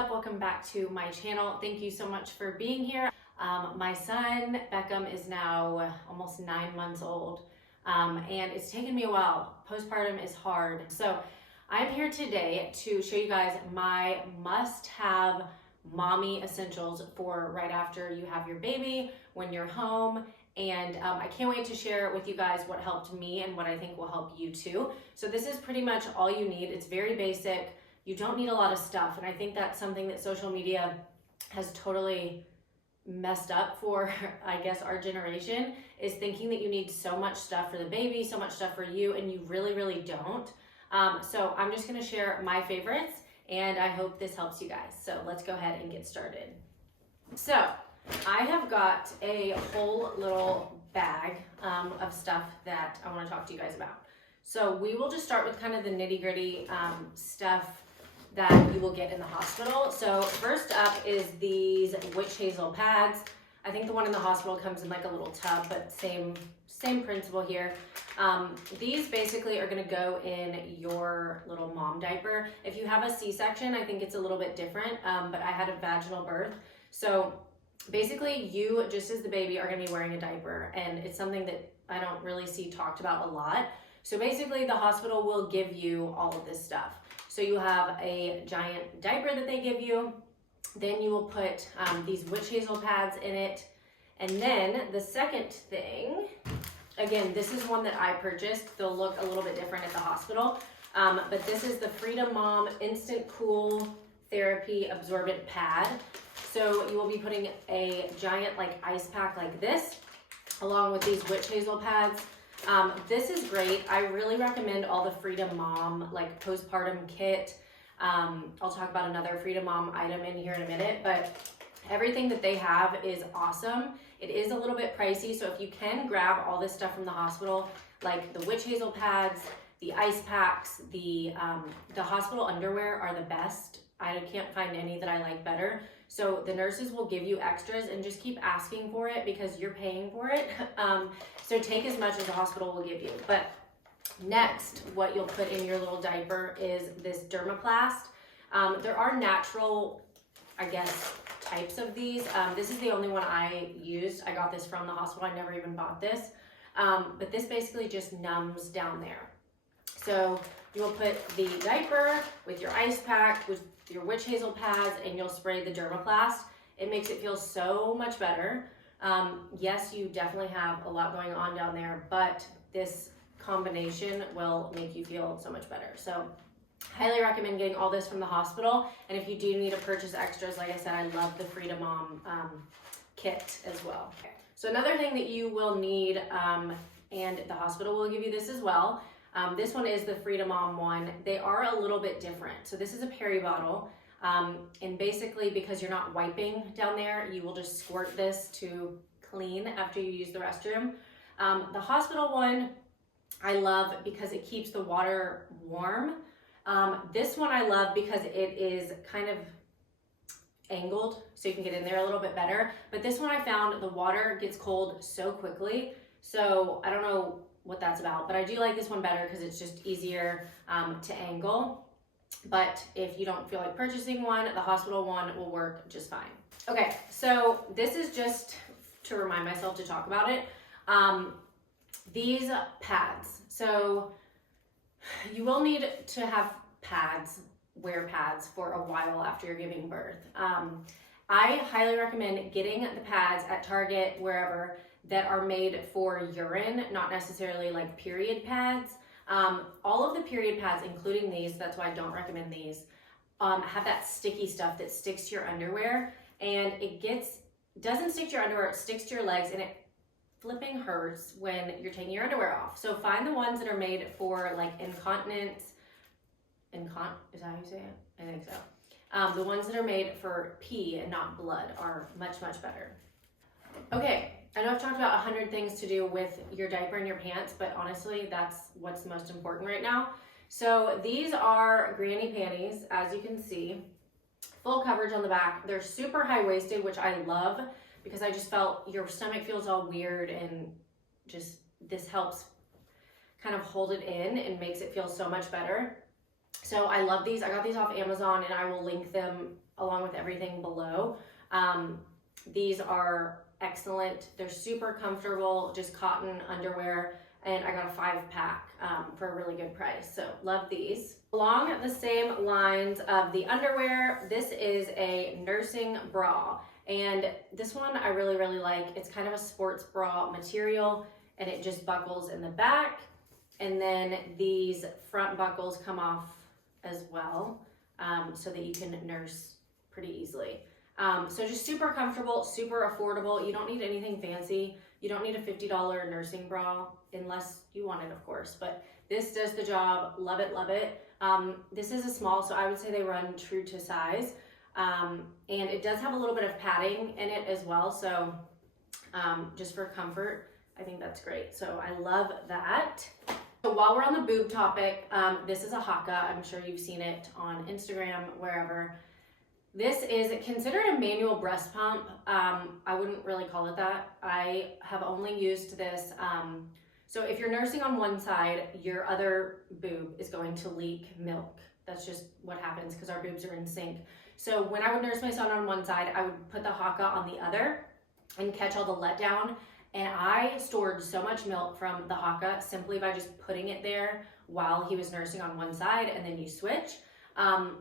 up? Welcome back to my channel. Thank you so much for being here. My son, Beckham, is now almost 9 months old, and it's taken me a while. Postpartum is hard. So I'm here today to show you guys my must-have mommy essentials for right after you have your baby, when you're home. And I can't wait to share with you guys what helped me and what I think will help you too. So this is pretty much all you need. It's very basic. You don't need a lot of stuff. And I think that's something that social media has totally messed up for, I guess, our generation, is thinking that you need so much stuff for the baby, so much stuff for you, and you really, really don't. So I'm just gonna share my favorites, and I hope this helps you guys. So let's go ahead and get started. So I have got a whole little bag of stuff that I want to talk to you guys about. So we will just start with kind of the nitty-gritty stuff that you will get in the hospital. So first up is these witch hazel pads. I think the one in the hospital comes in like a little tub, but same principle here. These basically are gonna go in your little mom diaper. If you have a C-section, I think it's a little bit different, but I had a vaginal birth. So basically you, just as the baby, are gonna be wearing a diaper, and it's something that I don't really see talked about a lot. So basically the hospital will give you all of this stuff. So you have a giant diaper that they give you, then you will put these witch hazel pads in it, and then the second thing, again, this is one that I purchased. They'll look a little bit different at the hospital, but this is the Frida Mom Instant Cool Therapy Absorbent Pad. So you will be putting a giant like ice pack like this, along with these witch hazel pads. This is great. I really recommend all the Frida Mom like postpartum kit. I'll talk about another Frida Mom item in here in a minute, but everything that they have is awesome. It is a little bit pricey, so if you can grab all this stuff from the hospital, like the witch hazel pads, the ice packs, the hospital underwear are the best. I can't find any that I like better. So the nurses will give you extras, and just keep asking for it because you're paying for it. So take as much as the hospital will give you. But next, what you'll put in your little diaper is this Dermoplast. There are natural, I guess, types of these. This is the only one I used. I got this from the hospital. I never even bought this. But this basically just numbs down there. So you will put the diaper with your ice pack, with your witch hazel pads, and you'll spray the Dermoplast. It makes it feel so much better. Yes, you definitely have a lot going on down there, but this combination will make you feel so much better. So highly recommend getting all this from the hospital. And if you do need to purchase extras, like I said, I love the Frida Mom kit as well. Okay. So another thing that you will need, and the hospital will give you this as well, this one is the Frida Mom one. They are a little bit different. So this is a Peri bottle, and basically because you're not wiping down there, you will just squirt this to clean after you use the restroom. The hospital one I love because it keeps the water warm. This one I love because it is kind of angled, so you can get in there a little bit better. But this one I found the water gets cold so quickly, so I don't know what that's about, but I do like this one better because it's just easier to angle. But if you don't feel like purchasing one, the hospital one will work just fine. Okay, so this is just to remind myself to talk about it. These pads. So you will need to have pads, wear pads for a while after you're giving birth. I highly recommend getting the pads at Target, wherever, that are made for urine, not necessarily like period pads. All of the period pads, including these, that's why I don't recommend these, have that sticky stuff that sticks to your underwear, and it doesn't stick to your underwear, it sticks to your legs, and it flipping hurts when you're taking your underwear off. So find the ones that are made for like incontinence, is that how you say it? I think so. The ones that are made for pee and not blood are much, much better. Okay, I know I've talked about 100 things to do with your diaper and your pants, but honestly, that's what's most important right now. So these are granny panties, as you can see, full coverage on the back. They're super high-waisted, which I love because I just felt your stomach feels all weird, and just this helps kind of hold it in and makes it feel so much better. So I love these. I got these off Amazon, and I will link them along with everything below. These are excellent. They're super comfortable, just cotton underwear, and I got a 5-pack for a really good price. So love these. Along the same lines of the underwear, this is a nursing bra. And this one I really, really like. It's kind of a sports bra material, and it just buckles in the back. And then these front buckles come off as well, so that you can nurse pretty easily. So just super comfortable, super affordable. You don't need anything fancy. You don't need a $50 nursing bra, unless you want it, of course. But this does the job. Love it, love it. This is a small, so I would say they run true to size. And it does have a little bit of padding in it as well. So just for comfort, I think that's great. So I love that. So while we're on the boob topic, this is a Haaka. I'm sure you've seen it on Instagram, wherever. This is considered a manual breast pump. I wouldn't really call it that. I have only used this. So if you're nursing on one side, your other boob is going to leak milk. That's just what happens because our boobs are in sync. So when I would nurse my son on one side, I would put the Haaka on the other and catch all the letdown. And I stored so much milk from the Haaka simply by just putting it there while he was nursing on one side, and then you switch.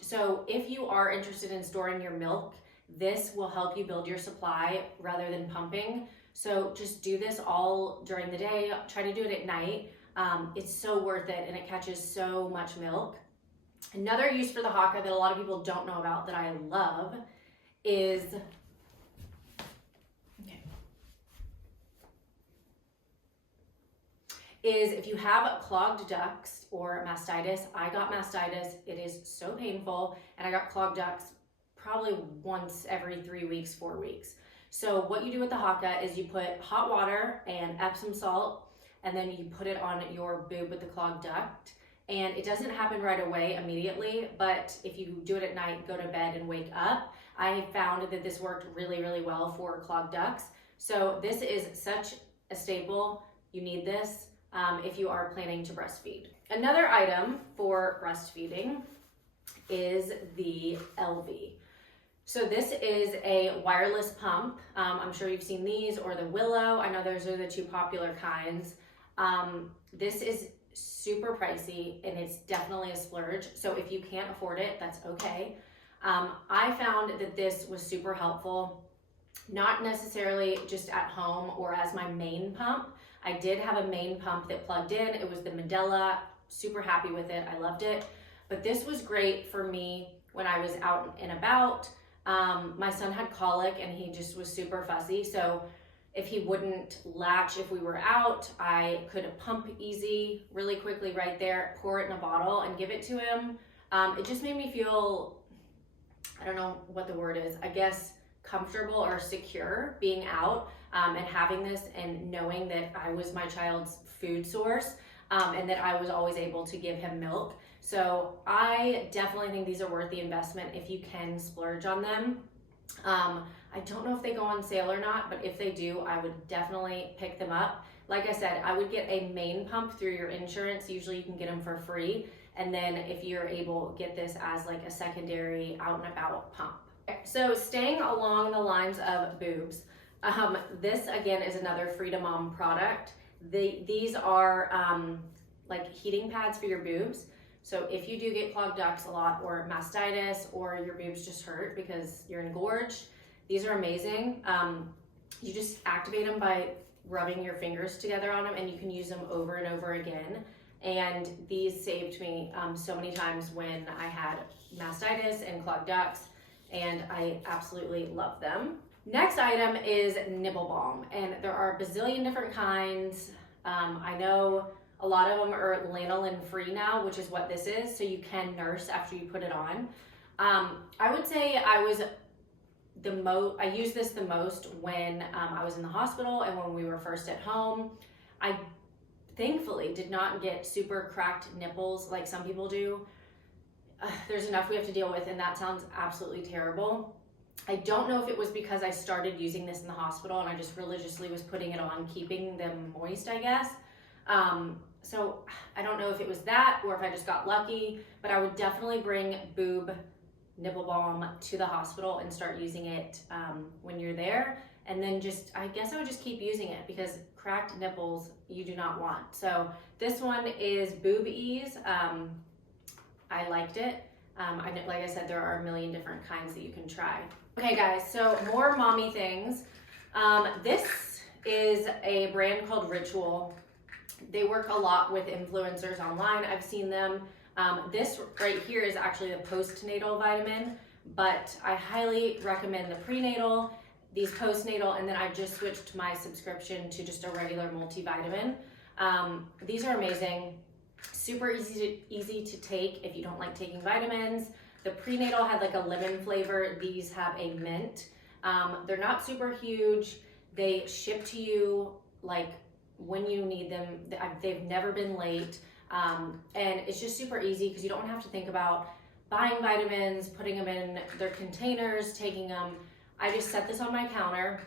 So if you are interested in storing your milk, this will help you build your supply rather than pumping. So just do this all during the day. Try to do it at night. It's so worth it, and it catches so much milk. Another use for the Haaka that a lot of people don't know about that I love is if you have clogged ducts or mastitis. I got mastitis. It is so painful, and I got clogged ducts probably once every 3 weeks, 4 weeks. So what you do with the Haaka is you put hot water and Epsom salt, and then you put it on your boob with the clogged duct. And it doesn't happen right away immediately, but if you do it at night, go to bed and wake up, I found that this worked really, really well for clogged ducts. So this is such a staple. You need this if you are planning to breastfeed. Another item for breastfeeding is the Elvie. So this is a wireless pump. I'm sure you've seen these, or the Willow. I know those are the two popular kinds. This is super pricey, and it's definitely a splurge. So if you can't afford it, that's okay. I found that this was super helpful, not necessarily just at home or as my main pump. I did have a main pump that plugged in. It was the Medela. Super happy with it. I loved it. But this was great for me when I was out and about. My son had colic, and he just was super fussy. So if he wouldn't latch if we were out, I could pump easy, really quickly right there, pour it in a bottle and give it to him. It just made me feel, I don't know what the word is, I guess comfortable or secure being out and having this and knowing that I was my child's food source and that I was always able to give him milk. So I definitely think these are worth the investment if you can splurge on them. I don't know if they go on sale or not, but if they do, I would definitely pick them up. Like I said, I would get a main pump through your insurance. Usually you can get them for free. And then if you're able, get this as like a secondary out and about pump. So staying along the lines of boobs, this again is another Frida Mom product. These are like heating pads for your boobs. So if you do get clogged ducts a lot, or mastitis, or your boobs just hurt because you're engorged, these are amazing. You just activate them by rubbing your fingers together on them, and you can use them over and over again. And these saved me so many times when I had mastitis and clogged ducts, and I absolutely love them. Next item is nipple balm, and there are a bazillion different kinds. I know a lot of them are lanolin free now, which is what this is, so you can nurse after you put it on. I would say I used this the most when I was in the hospital and when we were first at home. I thankfully did not get super cracked nipples like some people do. There's enough we have to deal with, and that sounds absolutely terrible. I don't know if it was because I started using this in the hospital and I just religiously was putting it on, keeping them moist, I guess. So I don't know if it was that or if I just got lucky, but I would definitely bring Boob nipple balm to the hospital and start using it when you're there. And then I guess I would just keep using it because cracked nipples you do not want. So this one is Boob Ease. I liked it. Like I said, there are a million different kinds that you can try. Okay guys, so more mommy things. This is a brand called Ritual. They work a lot with influencers online. I've seen them. This right here is actually the postnatal vitamin, but I highly recommend the prenatal, these postnatal, and then I just switched my subscription to just a regular multivitamin. These are amazing. Super easy to take if you don't like taking vitamins. The prenatal had like a lemon flavor. These have a mint. They're not super huge. They ship to you like when you need them. They've never been late. And it's just super easy because you don't have to think about buying vitamins, putting them in their containers, taking them. I just set this on my counter.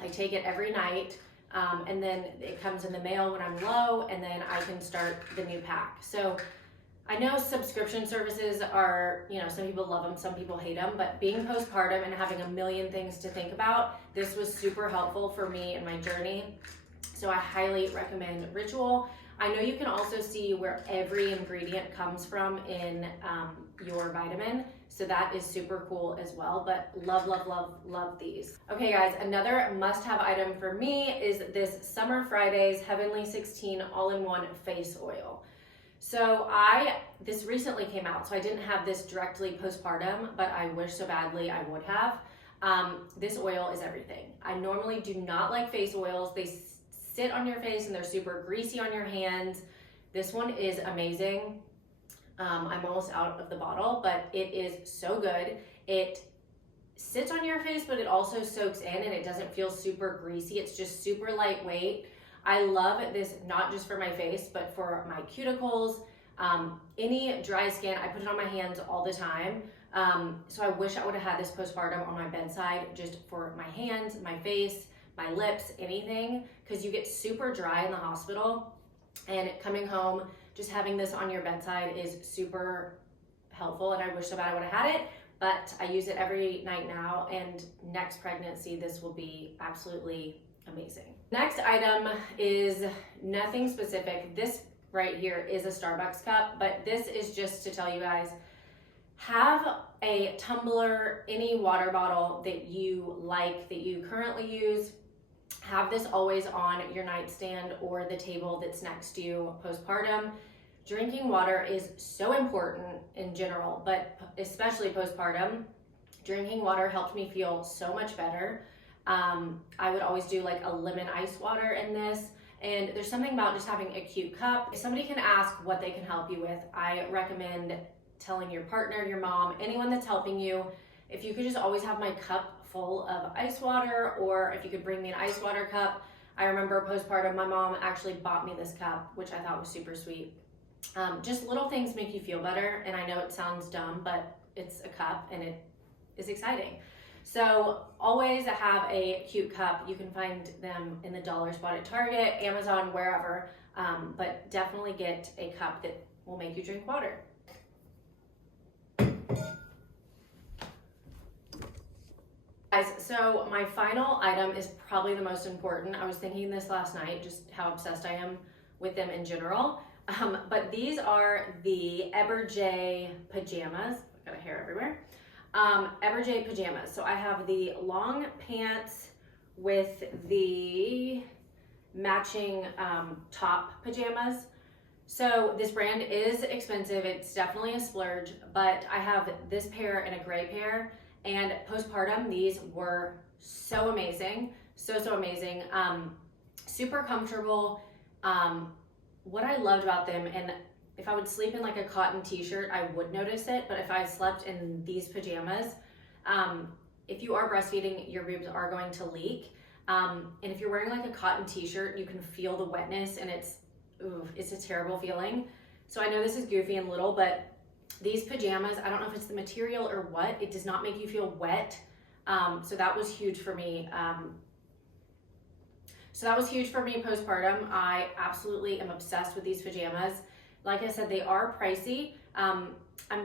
I take it every night. And then it comes in the mail when I'm low, and then I can start the new pack. So I know subscription services are, some people love them, some people hate them, but being postpartum and having a million things to think about, this was super helpful for me in my journey. So I highly recommend Ritual. I know you can also see where every ingredient comes from in your vitamin. So that is super cool as well, but love these. Okay guys, another must-have item for me is this Summer Fridays Heavenly 16 all-in-one face oil. So this recently came out, so I didn't have this directly postpartum, but I wish so badly I would have. This oil is everything. I normally do not like face oils. They sit on your face and they're super greasy on your hands. This one is amazing. I'm almost out of the bottle, but it is so good. It sits on your face, but it also soaks in and it doesn't feel super greasy. It's just super lightweight. I love this not just for my face, but for my cuticles, any dry skin. I put it on my hands all the time. So I wish I would have had this postpartum on my bedside just for my hands, my face, my lips, anything, because you get super dry in the hospital, and coming home, just having this on your bedside is super helpful, and I wish so bad I would have had it, but I use it every night now, and next pregnancy, this will be absolutely amazing. Next item is nothing specific. This right here is a Starbucks cup, but this is just to tell you guys, have a tumbler, any water bottle that you like, that you currently use. Have this always on your nightstand or the table that's next to you postpartum. Drinking water is so important in general, but especially postpartum. Drinking water helped me feel so much better. I would always do like a lemon ice water in this, and there's something about just having a cute cup. If somebody can ask what they can help you with, I recommend telling your partner, your mom, anyone that's helping you, if you could just always have my cup full of ice water, or if you could bring me an ice water cup. I remember postpartum, my mom actually bought me this cup, which I thought was super sweet. Just little things make you feel better, and I know it sounds dumb, but it's a cup and it is exciting. So always have a cute cup. You can find them in the dollar spot at Target, Amazon, wherever, but definitely get a cup that will make you drink water. Guys, so my final item is probably the most important. I was thinking this last night, just how obsessed I am with them in general. But these are the Eberjay pajamas. I've got a hair everywhere. Eberjay pajamas. So I have the long pants with the matching top pajamas. So this brand is expensive. It's definitely a splurge, but I have this pair and a gray pair. And postpartum, these were so amazing, so amazing, super comfortable. What I loved about them, and if I would sleep in like a cotton t-shirt, I would notice it, but if I slept in these pajamas, if you are breastfeeding, your boobs are going to leak. And if you're wearing like a cotton t-shirt, you can feel the wetness, and it's a terrible feeling. So I know this is goofy and little, but these pajamas, I don't know if it's the material or what, it does not make you feel wet. So that was huge for me. So that was huge for me postpartum. I absolutely am obsessed with these pajamas. Like I said, they are pricey. I'm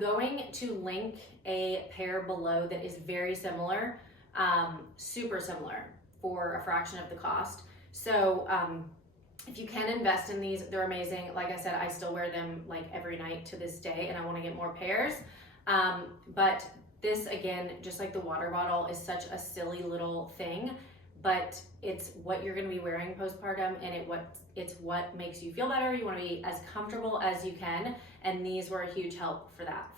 going to link a pair below that is very similar, super similar for a fraction of the cost. So if you can invest in these, they're amazing. Like I said, I still wear them like every night to this day, and I want to get more pairs. But this, again, just like the water bottle, is such a silly little thing, but it's what you're going to be wearing postpartum, and it's what makes you feel better. You want to be as comfortable as you can, and these were a huge help for that.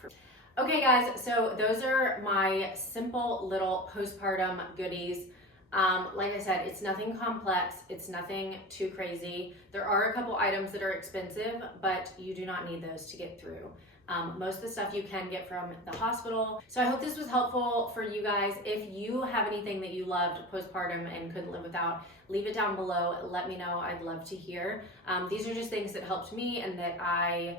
Okay guys, so those are my simple little postpartum goodies. Like I said, it's nothing complex, it's nothing too crazy. There are a couple items that are expensive, but you do not need those to get through. Most of the stuff you can get from the hospital. So I hope this was helpful for you guys. If you have anything that you loved postpartum and couldn't live without, leave it down below. Let me know, I'd love to hear. These are just things that helped me and that I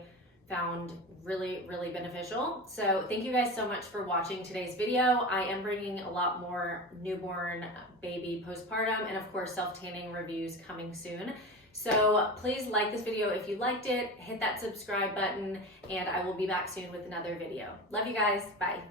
found really, really beneficial. So thank you guys so much for watching today's video. I am bringing a lot more newborn, baby, postpartum, and of course self-tanning reviews coming soon. So please like this video if you liked it, hit that subscribe button, and I will be back soon with another video. Love you guys, bye.